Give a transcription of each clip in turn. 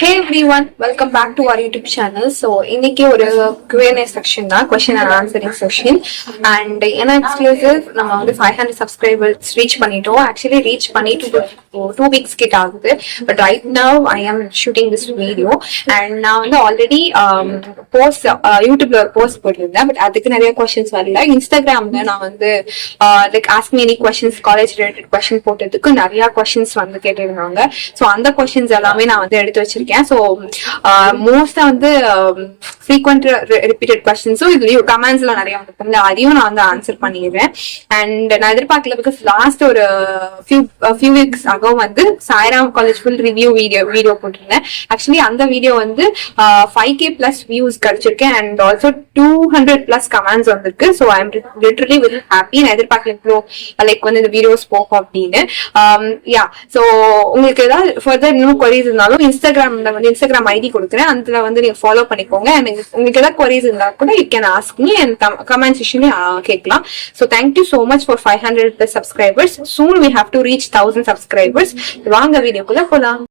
Hey everyone, welcome back to our YouTube channel. So, இன்னைக்கு ஒரு Q&A section தான், question and answering session. And என்ன exclusive, நம்ம வந்து 500 subscribers reach பண்ணிட்டோம். Actually reach பண்ணிட்டு 2 weeks கிட்ட ஆகுது. But right now I am shooting this video. And நான் வந்து already YouTubeல ஒரு post போட்டிருந்தேன். But அதுக்கு நிறைய questions வரல. Instagramல நான் வந்து like ask me any questions, college related question போட்டதுக்கு நிறைய questions வந்து கேட்டிருந்தாங்க. So அந்த questions எல்லாமே நான் வந்து எடுத்து வச்சிருக்கேன். So மோஸ்டா வந்து frequent repeated questions இதுலயும் கமெண்ட்ஸ்ல நிறைய வந்து அதையும் நான் வந்து ஆன்சர் பண்ணிடுறேன். அண்ட் நான் எதிர்பார்க்கல பிகாஸ் லாஸ்ட் ஒரு few weeks ago வந்து Sairam college full review video போட்டிருந்தேன். ஆக்சுவலி அந்த வீடியோ வந்து 5K plus வியூஸ் கிடைச்சிருக்கேன் அண்ட் ஆல்சோ 200+ கமெண்ட்ஸ் வந்திருக்கு. So I am literally very happy. நான் எதிர்பார்க்கல இவ்வளோ லைக் வந்து இந்த வீடியோஸ் போகும் அப்படின்னு. யா ஸோ உங்களுக்கு ஏதாவது ஃபர்தர் இன்னும் குவரிஸ் இருந்தாலும் இன்ஸ்டாகிராம் ஐடி கொடுக்குறேன், அதுல வந்து நீங்க ஃபாலோ பண்ணிக்கோங்க. உங்களுக்கு ஏதாவது குவரிஸ் இருந்தா கூட you can ask me and comment செக்ஷன்லயும் கேட்கலாம். So thank you so much for 500+ subscribers. Soon we have to reach 1000 subscribers. வாங்க வீடியோக்குள்ள போலாம்.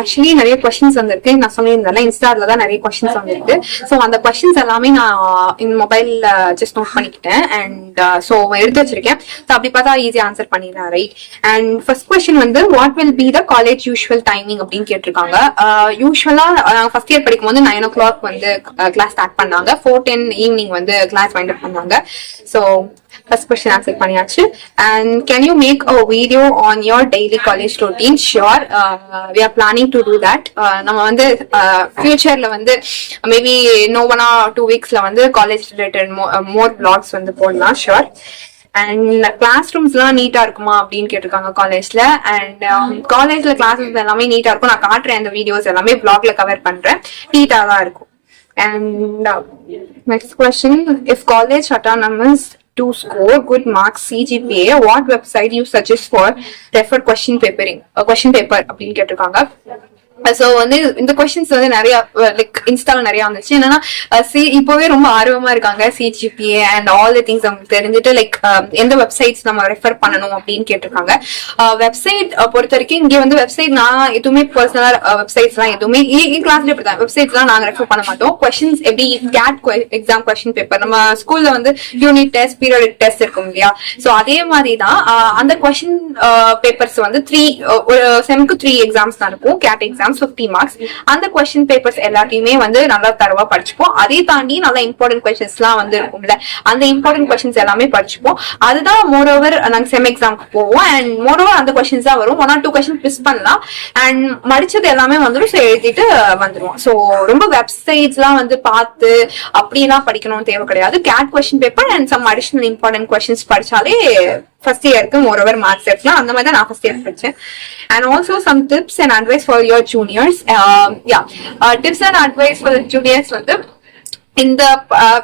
ஆக்சுவலி நிறைய கொஸ்டின்ஸ் வந்திருக்கு. நான் சொல்லியிருந்தேன் இன்ஸ்டால தான் நிறைய கொஸ்டின்ஸ் வந்திருக்கு. ஸோ அந்த கொஸ்டின்ஸ் எல்லாமே நான் இந்த மொபைல்ல ஜஸ்ட் நோட் பண்ணிக்கிட்டேன் அண்ட் ஸோ எடுத்து வச்சிருக்கேன். ஸோ அப்படி பார்த்தா ஈஸியா ஆன்சர் பண்ணிடலாம், ரைட்? அண்ட் ஃபர்ஸ்ட் கொஸ்டின் வந்து what will be the college usual timing அப்படின்னு கேட்டிருக்காங்க. யூஸ்வலா ஃபர்ஸ்ட் இயர் படிக்கும் போது 9 o'clock வந்து கிளாஸ் ஸ்டார்ட் பண்ணாங்க. 4:10 ஈவினிங் வந்து கிளாஸ் வைண்ட் அப் பண்ணாங்க. ஸோ first question answer பண்ணியாச்சு. And can you make a video on your daily college routine? Sure, we are planning to do that. நம்ம வந்து futureல வந்து maybe no 1 or 2 weeksல வந்து college related more vlogs வந்து போடலாம். Sure. And class rooms எல்லாம் நீட்டா இருக்குமா அப்படின்னு கேட்டிருக்காங்க காலேஜ்ல. அண்ட் காலேஜ்ல கிளாஸஸ் எல்லாமே நீட்டா இருக்கும். நான் காட்டுறேன் அந்த வீடியோஸ் எல்லாமே பிளாக்ல கவர் பண்றேன். நீட்டா தான் இருக்கும். And next question, if college autonomous to score good marks CGPA, what website you suggest for refer question paper அப்படின்னு கேட்டிருக்காங்க. சோ வந்து இந்த கொஸ்டின்ஸ் வந்து நிறைய லைக் இன்ஸ்டால நிறைய வந்துச்சு. என்னன்னா இப்பவே ரொம்ப ஆர்வமா இருக்காங்க CGPA and all the things அவங்களுக்கு தெரிஞ்சுட்டு லைக் எந்த வெப்சைட்ஸ் நம்ம ரெஃபர் பண்ணணும் அப்படின்னு கேட்டிருக்காங்க. வெப்சைட் பொறுத்த வரைக்கும் இங்க வந்து வெப்சைட் நான் எதுவுமே பர்சனலா வெப்சைட்ஸ் எல்லாம் எதுவுமே கிளாஸ்ல இப்படிதான் வெப்சைட்ஸ் எல்லாம் நாங்க ரெஃபர் பண்ண மாட்டோம். கொஸ்டின்ஸ் எப்படி கேட் எக்ஸாம் கொஸ்டின் பேப்பர் நம்ம ஸ்கூல்ல வந்து யூனிட் டெஸ்ட் பீரியட் டெஸ்ட் இருக்கும் இல்லையா? சோ அதே மாதிரிதான் அந்த கொஸ்டின் பேப்பர்ஸ் வந்து ஒரு செம்க்கு 3 எக்ஸாம்ஸ் தான் இருக்கும். GATE exam 50 marks. அந்த கொஸ்டின் பேப்பர்ஸ் எல்லாத்தையுமே வந்து நல்லா தரவா படிச்சுப்போம். அதே தாண்டி நல்லா இம்பார்ட்டன்ட் கொஸ்டின்ஸ் எல்லாம் வந்து இருக்கும்ல, அந்த இம்பார்ட்டன்ட் கொஸ்டின்ஸ் எல்லாமே படிச்சுப்போம். அதுதான் மோர் ஓவர் நாங்க செம் எக்ஸாம்க்கு போவோம். அண்ட் மோர் ஓவர் அந்த கொஸ்டின்ஸ் தான் வரும். 1 or 2 கொஸ்டின் மிஸ் பண்ணலாம் அண்ட் மடிச்சது எல்லாமே வந்துடும். எழுதிட்டு வந்துருவோம். சோ ரொம்ப வெப்சைட்ஸ் எல்லாம் வந்து பார்த்து அப்படியெல்லாம் படிக்கணும்னு தேவை கிடையாது. GATE question paper and some additional important questions படிச்சாலே ஃபர்ஸ்ட் இயருக்கு மோர் ஓவர் மார்க்ஸ் எடுக்கலாம். அந்த மாதிரி தான் நான் ஃபர்ஸ்ட் இயர் படிச்சேன். And also some tips and advice for your juniors. Tips and advice for the juniors வந்து இந்த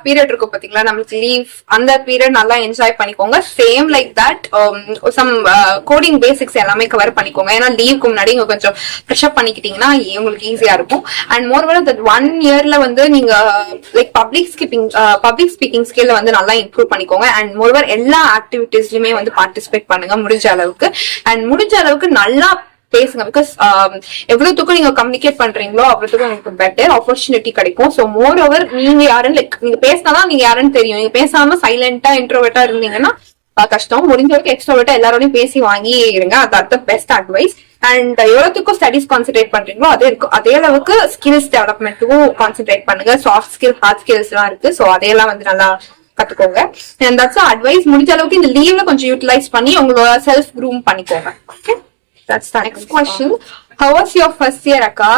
பீரியட் இருக்கும் பாத்தீங்களா நம்மளுக்கு லீவ், அந்த பீரியட் நல்லா என்ஜாய் பண்ணிக்கோங்க. Same like that some coding basics எல்லாமே கவர் பண்ணிக்கோங்க. ஏன்னா லீவுக்கு முன்னாடி நீங்க கொஞ்சம் ப்ரெஷப் பண்ணிக்கிட்டீங்கன்னா உங்களுக்கு ஈஸியா இருக்கும். அண்ட் மோர்ஓவர் தட் 1 yearல வந்து நீங்க லைக் பப்ளிக் ஸ்பீக்கிங் ஸ்கில்ல வந்து நல்லா இம்ப்ரூவ் பண்ணிக்கோங்க. அண்ட் மோர்ஓவர் எல்லா ஆக்டிவிட்டிஸ்லயுமே வந்து பார்ட்டிசிபேட் பண்ணுங்க முடிஞ்ச அளவுக்கு. அண்ட் முடிஞ்ச அளவுக்கு நல்லா பேசுங்க. பிகாஸ் எவ்வளவுக்கும் நீங்க கம்யூனிகேட் பண்றீங்களோ அவ்வளவுக்கும் உங்களுக்கு பெட்டர் ஆப்பர்ச்சுனிட்டி கிடைக்கும். சோ மோர் ஓவர் நீங்க யாருன்னு லைக் நீங்க பேசினாதான் நீங்க யாருன்னு தெரியும். நீங்க பேசாம சைலண்டா இன்ட்ரோவர்ட்டா இருந்தீங்கன்னா கஷ்டம். முடிஞ்ச வரைக்கும் எக்ஸ்ட்ரோவர்ட்டா எல்லாரோடையும் பேசி வாங்கி இருங்க. அது பெஸ்ட் அட்வைஸ். அண்ட் எவ்வளவுக்கும் ஸ்டடிஸ் கான்சென்ட்ரேட் பண்றீங்களோ அதே அளவுக்கு ஸ்கில்ஸ் டெவலப்மெண்ட்டுக்கும் கான்சென்ட்ரேட் பண்ணுங்க. சாஃப்ட் ஸ்கில், ஹார்ட் ஸ்கில்ஸ் எல்லாம் இருக்கு. சோ அதையெல்லாம் வந்து நல்லா கத்துக்கோங்க. And that's advice. முடிஞ்ச அளவுக்கு இந்த லீவ்ல கொஞ்சம் யூட்டிலைஸ் பண்ணி உங்களோட செல்ஃப் க்ரூம் பண்ணிக்கோங்க. Okay, that's the next question. How was your first year, Akka?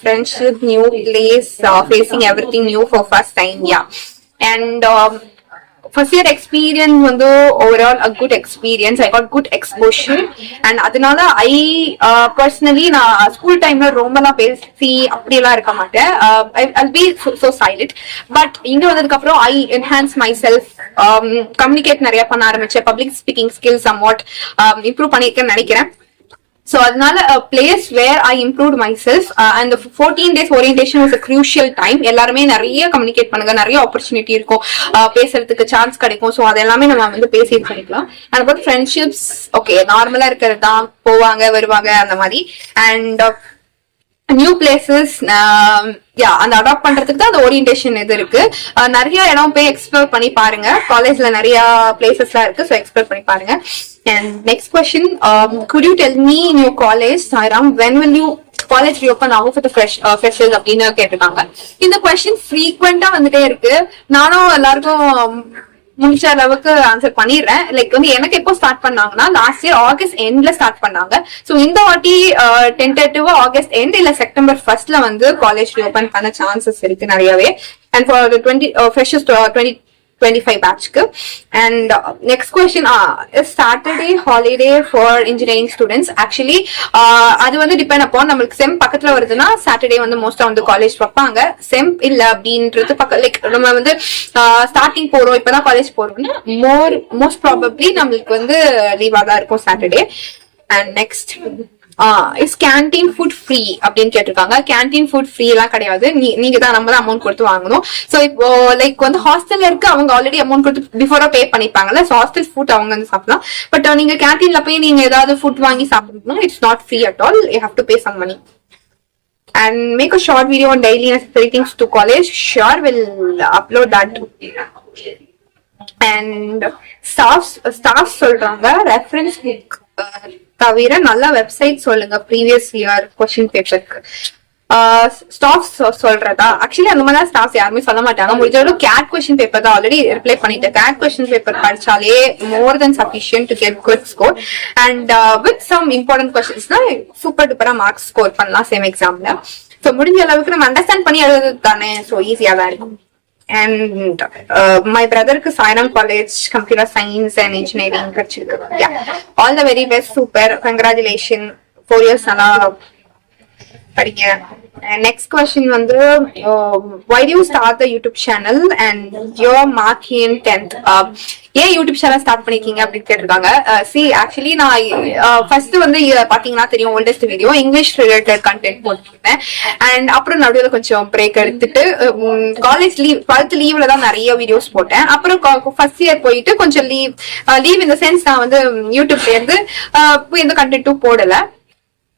Friendship, new place, facing everything new for first time. Yeah. And first year experience வந்து overall a good experience. I got good exposure. And அதனால I personally நான் school டைம்ல ரொம்பலாம் பேசி அப்படியெல்லாம் இருக்க மாட்டேன். I'll be so silent. But இங்க வந்ததுக்கு அப்புறம் I enhance myself. கம்யூனிகேட் நிறைய பண்ண ஆரம்பிச்சேன். Public speaking skill somewhat improve பண்ணிருக்கேன்னு நினைக்கிறேன். So அதனால place where I improved myself and the 14 days orientation was a crucial time. எல்லாருமே நிறைய கம்யூனிகேட் பண்ணுங்க, நிறைய ஆப்பர்ச்சுனிட்டி இருக்கும், பேசுறதுக்கு சான்ஸ் கிடைக்கும். ஸோ அது எல்லாமே நம்ம வந்து பேசி பண்ணிக்கலாம். அண்ட் அப்புறம் ஃப்ரெண்ட்ஷிப்ஸ் ஓகே நார்மலா இருக்கிறது தான், போவாங்க வருவாங்க அந்த மாதிரி. அண்ட் நியூ பிளேசஸ் அந்த அடாப்ட் பண்றதுக்கு தான் அந்த ஓரியன்டேஷன் இது இருக்கு. நிறைய இடம் போய் எக்ஸ்ப்ளோர் பண்ணி பாருங்க. காலேஜ்ல நிறைய பிளேசஸ் எல்லாம் இருக்கு, ஸோ எக்ஸ்ப்ளோர் பண்ணி பாருங்க. And next question, could you tell me in your college, Sairam, when will you college reopen now for the freshers அப்படின்னு கேட்டிருக்காங்க. இந்த கொஸ்டின் ஃப்ரீக்வெண்டா வந்துட்டே இருக்கு. நானும் எல்லாருக்கும் முடிச்ச அளவுக்கு ஆன்சர் பண்ணிடுறேன். லைக் வந்து எனக்கு எப்போ ஸ்டார்ட் பண்ணாங்கன்னா லாஸ்ட் இயர் ஆகஸ்ட் எண்ட்ல ஸ்டார்ட் பண்ணாங்க. ஸோ இந்த வாட்டி டென்டேட்டிவா ஆகஸ்ட் எண்ட் இல்ல செப்டம்பர் ஃபர்ஸ்ட்ல வந்து காலேஜ் ரீஓபன் பண்ண சான்சஸ் இருக்கு நிறையவே. And for 20 freshers 2025 batchக்கு. And next question, is Saturday holiday for engineering students? Actually அது வந்து டிபெண்ட் upon நம்மளுக்கு செம் பக்கத்துல வருதுன்னா சாட்டர்டே வந்து மோஸ்டா வந்து காலேஜ் வைப்பாங்க. செம் இல்ல அப்படின்றது லைக் நம்ம வந்து ஸ்டார்டிங் போறோம், இப்பதான் காலேஜ் போறோம்னா மோஸ்ட் ப்ராபப்ளி நம்மளுக்கு வந்து லீவா தான் இருக்கும் Saturday. And next is canteen food free அப்படின்னு கேட்டிருக்காங்க. கேன்டீன் ஃபுட் ஃப்ரீ எல்லாம் கிடையாது, நீங்க தான் நம்ம தான் அமௌண்ட் கொடுத்து வாங்கணும். ஸோ இப்போ லைக் வந்து ஹாஸ்டல்ல இருக்கு, அவங்க ஆல்ரெடி அமௌண்ட் கொடுத்து பிஃபோரா பே பண்ணிப்பாங்கல்ல. ஸோ ஹாஸ்டல் ஃபுட் அவங்க வந்து சாப்பிடலாம். பட் நீங்க கேன்டீன்ல போய் நீங்க ஏதாவது ஃபுட் வாங்கி சாப்பிடணும், it's not free at all, you have to pay some money. And make a short video on daily necessary things to college. Sure, we'll upload that. And staff சொல்றாங்க ரெஃபரன்ஸ் புக் தவிர நல்ல website சொல்லுங்க previous year question பேப்பருக்கு. Staffs சொல்றதா? Actually அந்த மாதிரி staffs யாருமே சொல்ல மாட்டாங்க. முடிஞ்சவரை கேட் கொஸ்டின் பேப்பர் தான் ஆல்ரெடி ரிப்ளை பண்ணிட்டேன். கேட் கொஸ்டின் பேப்பர் படிச்சாலே more then sufficient to get good score. And with some important கொஸ்டின்ஸ்னா சூப்பர் டூப்பரா மார்க்ஸ் ஸ்கோர் பண்ணலாம் சேம் எக்ஸாம்ல. ஸோ முடிஞ்ச அளவுக்கு நம்ம அண்டர்ஸ்டாண்ட் பண்ணி எழுதுறது தானே, ஸோ ஈஸியா தான் இருக்கும். And my brother ku Sai Ram College Computer Science and Engineering kachirukku. Yeah, all the very best, super, congratulations, 4 years nalla padinga. And next question வந்து why do you start the YouTube channel and your mark in 10th? ஏன் YouTube channel start பண்ணிருக்கீங்க அப்படின்னு கேட்டிருக்காங்க. Actually நான் first வந்து பாத்தீங்கன்னா தெரியும், oldest video English related content போட்டுருந்தேன். அண்ட் அப்புறம் நடுவில் கொஞ்சம் பிரேக் எடுத்துட்டு காலேஜ் லீவ் 12th லீவ்ல தான் நிறைய வீடியோஸ் போட்டேன். அப்புறம் ஃபர்ஸ்ட் இயர் போயிட்டு கொஞ்சம் லீவ் இந்த சென்ஸ் நான் வந்து யூடியூப்ல இருந்து எந்த கண்டென்ட்டும் போடல.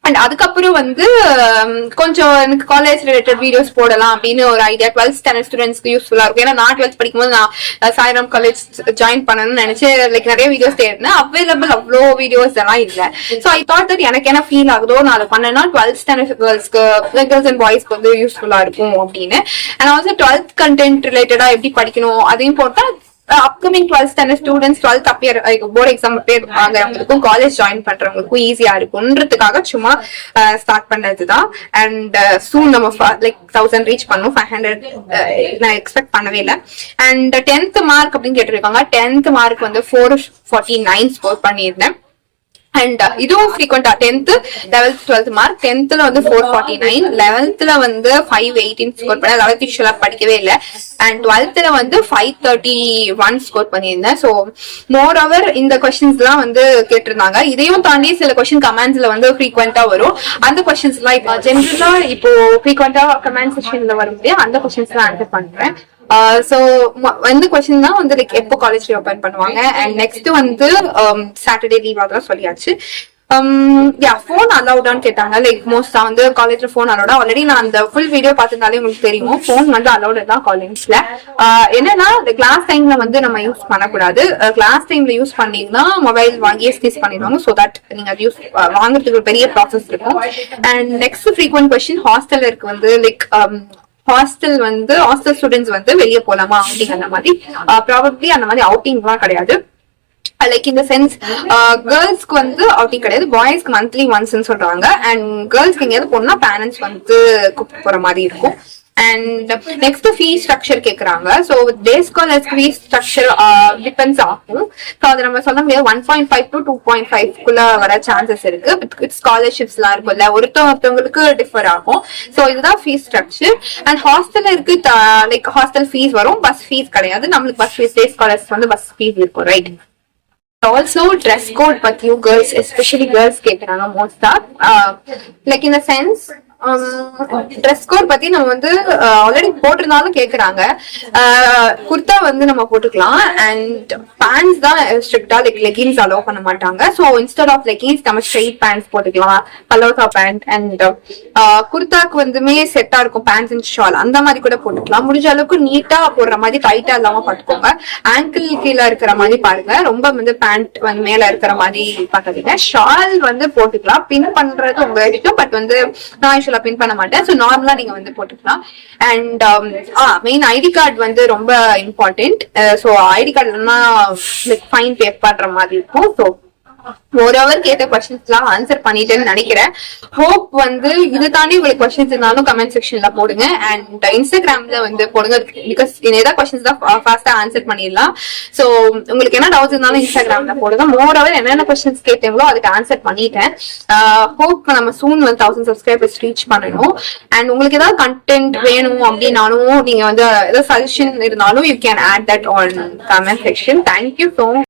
அண்ட் அதுக்கப்புறம் வந்து கொஞ்சம் எனக்கு காலேஜ் ரிலேட்டட் வீடியோஸ் போடலாம் அப்படின்னு ஒரு ஐடியா 12th ஸ்டாண்டர்ட் ஸ்டூடெண்ட்ஸ்க்கு யூஸ்ஃபுல்லா இருக்கும். ஏன்னா நான் 12th படிக்கும்போது நான் சாய்ராம் காலேஜ் ஜாயின் பண்ணணும்னு நினைச்சு லைக் நிறைய வீடியோஸ் தேடினேன். அவைலபிள் அவ்வளோ வீடியோஸ் எல்லாம் இல்லை. ஸோ ஐ தாட் தட் எனக்கு என்ன ஃபீல் ஆகுதோ நான் அதை பண்ணேன்னா 12th ஸ்டாண்டர்ட் கேர்ள்ஸ் அண்ட் பாய்ஸ்க்கு வந்து யூஸ்ஃபுல்லா இருக்கும் அப்படின்னு. அண்ட் ஆல்சோ 12th கண்டென்ட் ரிலேட்டடா எப்படி படிக்கணும் அதையும் போட்டா upcoming 12th standard students 12th appear board exam appear வாங்குறவங்களுக்கும் காலேஜ் ஜாயின் பண்றவங்களுக்கும் ஈஸியா இருக்கும்ன்றதுக்காக சும்மா ஸ்டார்ட் பண்ணதுதான். அண்ட் சூன் நம்ம லைக் 1000 ரீச் பண்ணும். 500 நான் எக்ஸ்பெக்ட் பண்ணவே இல்லை. அண்ட் 10th மார்க் அப்படின்னு கேட்டிருக்காங்க. 10th மார்க் வந்து 449 ஸ்கோர் பண்ணியிருந்தேன். அண்ட் இதுவும் ஃப்ரீக்வெண்டா 10th 11th 12th மார்க் 10thல வந்து 449, 11thல வந்து 518 ஸ்கோர் பண்ணேன். 11th யூஸ்வலா படிக்கவே இல்லை. அண்ட் 12thல வந்து 531 ஸ்கோர் பண்ணியிருந்தேன். ஸோ மோர் ஓவர் இந்த கொஸ்டின்ஸ் எல்லாம் வந்து கேட்டிருந்தாங்க. இதையும் தாண்டி சில கொஸ்டின் கமெண்ட்ஸ்ல வந்து ஃப்ரீக்வெண்டா வரும். அந்த கொஸ்டின்ஸ் எல்லாம் இப்போ ஜென்ரலா இப்போ ஃப்ரீக்வெண்டா கமெண்ட் செக்ஷன்ல வரும் இல்லையா, அந்த கொஸ்டின்ஸ் எல்லாம் ஆன்சர் பண்றேன். சோ இந்த கொஸ்டின் தான் வந்து லைக் எப்போ காலேஜ் ஓபன் பண்ணுவாங்க. அண்ட் நெக்ஸ்ட் வந்து சாட்டர்டே லீவ் அதெல்லாம் சொல்லியாச்சு. போன் அலௌடான்னு கேட்டாங்க. லைக் மோஸ்டா வந்து காலேஜ்ல போன் அலௌடா? ஆல்ரெடி நான் அந்த ஃபுல் வீடியோ பார்த்திருந்தாலே உங்களுக்கு தெரியும், போன் வந்து அலௌடு தான் காலேஜ்ல. என்னன்னா கிளாஸ் டைம்ல வந்து நம்ம யூஸ் பண்ணக்கூடாது. கிளாஸ் டைம்ல யூஸ் பண்ணீங்கன்னா மொபைல் வாங்கி எஸ்டிஸ் பண்ணிடுவாங்க. சோ தட் நீங்க அது யூஸ் வாங்குறதுக்கு ஒரு பெரிய ப்ராசஸ் இருக்கும். அண்ட் நெக்ஸ்ட் ஃப்ரீக்வெண்ட் கொஸ்டின் ஹாஸ்டல்ல இருக்கு வந்து லைக் ஹாஸ்டல் ஸ்டூடெண்ட்ஸ் வந்து வெளியே போலாமா அவுட்டிங் அந்த மாதிரி. ப்ராபப்ளி அந்த மாதிரி அவுட்டிங் எல்லாம் கிடையாது. லைக் இந்த சென்ஸ் கேர்ள்ஸ்க்கு வந்து அவுட்டிங் கிடையாது, பாய்ஸ்க்கு மந்த்லி ஒன்ஸ் சொல்றாங்க. அண்ட் கேர்ள்ஸ்க்கு எங்கேயாவது போனா பேரண்ட்ஸ் வந்து கூப்பிட்டு போற மாதிரி இருக்கும். அண்ட் நெக்ஸ்ட் ஃபீ ஸ்ட்ரக்சர் கேக்குறாங்க. ஸோ டே ஸ்காலர்ஸ் ஃபீ ஸ்ட்ரக்சர் டிபெண்ட்ஸ் ஆகும். ஸோ அதை நம்ம சொல்ல முடியாது. 1.5 to 2.5 வர சான்சஸ் இருக்கு. ஸ்காலர்ஷிப்ஸ் எல்லாம் இருக்கும்ல, ஒருத்தவங்களுக்கு டிஃபர் ஆகும். ஸோ இதுதான் ஃபீஸ் ஸ்ட்ரக்சர். அண்ட் ஹாஸ்டல்ல இருக்கு லைக் ஹாஸ்டல் ஃபீஸ் வரும், பஸ் ஃபீஸ் கிடையாது. நம்மளுக்கு பஸ் ஃபீஸ் டே ஸ்காலர்ஸ் வந்து பஸ் ஃபீஸ் இருக்கும், ரைட்? ஆல்சோ ட்ரெஸ் கோட் பத்தியும் கேர்ள்ஸ் எஸ்பெஷலி கேர்ள்ஸ் கேட்கறாங்க மோஸ்டா. Like in the sense dress code பத்தி நம்ம வந்து ஆல்ரெடி போட்டிருந்தாலும் கேக்குறாங்க. குர்தா வந்து நம்ம போட்டுக்கலாம் அண்ட் பேண்ட்ஸ் தான் ஸ்ட்ரிக்டா லைக் லெகின்ஸ் அலோவ் பண்ண மாட்டாங்க. ஸோ இன்ஸ்டெட் ஆஃப் லெகின்ஸ் நம்ம ஸ்ட்ரெயிட் பேண்ட்ஸ் போட்டுக்கலாம், பலோசா பேண்ட். அண்ட் குர்தாக்கு வந்துமே செட்டா இருக்கும் பேண்ட்ஸ் அண்ட் ஷால், அந்த மாதிரி கூட போட்டுக்கலாம். முடிஞ்ச அளவுக்கு நீட்டா போடுற மாதிரி டைட்டா இல்லாம பார்த்துக்கோங்க. ஆங்கிள் கீழே இருக்கிற மாதிரி பாருங்க, ரொம்ப வந்து பேண்ட் வந்து மேல இருக்கிற மாதிரி பார்க்காதீங்க. ஷால் வந்து போட்டுக்கலாம், பின் பண்றது உங்க இஷ்டம். பட் வந்து நான் பின் பண்ண மாட்டேன். சோ நார்மலா நீங்க வந்து போட்டுக்கலாம். அண்ட் மெயின் ஐடி கார்டு வந்து ரொம்ப இம்பார்ட்டன்ட். சோ ஐடி கார்டு இல்லைன்னா ஃபைன் பே பண்ற மாதிரி இருக்கும். ஸோ ஓரளவு கேட்ட கொஸ்டின்ஸ் எல்லாம் ஆன்சர் பண்ணிட்டேன்னு நினைக்கிறேன். ஹோப் வந்து இது தாண்டி உங்களுக்கு கொஸ்டின்ஸ் இருந்தாலும் கமெண்ட் செக்ஷன்ல போடுங்க. அண்ட் இன்ஸ்டாகிராம்ல வந்து போடுங்க, பிகாஸ் ஏதாவது கொஸ்டின்ஸ் தான் ஃபாஸ்டா ஆன்சர் பண்ணிடலாம். சோ உங்களுக்கு என்ன டவுட்ஸ் இருந்தாலும் இன்ஸ்டாகிராம்ல போடுங்க. மோரோவர் என்னென்ன கொஸ்டின்ஸ் கேட்டீங்களோ அதுக்கு ஆன்சர் பண்ணிட்டேன். ஹோப் நம்ம சூன் வந்து 1000 சப்ஸ்கிரைபர்ஸ் ரீச் பண்ணணும். அண்ட் உங்களுக்கு ஏதாவது கண்டென்ட் வேணும் அப்படின்னாலும் நீங்க வந்து ஏதாவது சஜஷன் இருந்தாலும் you can add that on comment section. Thank you so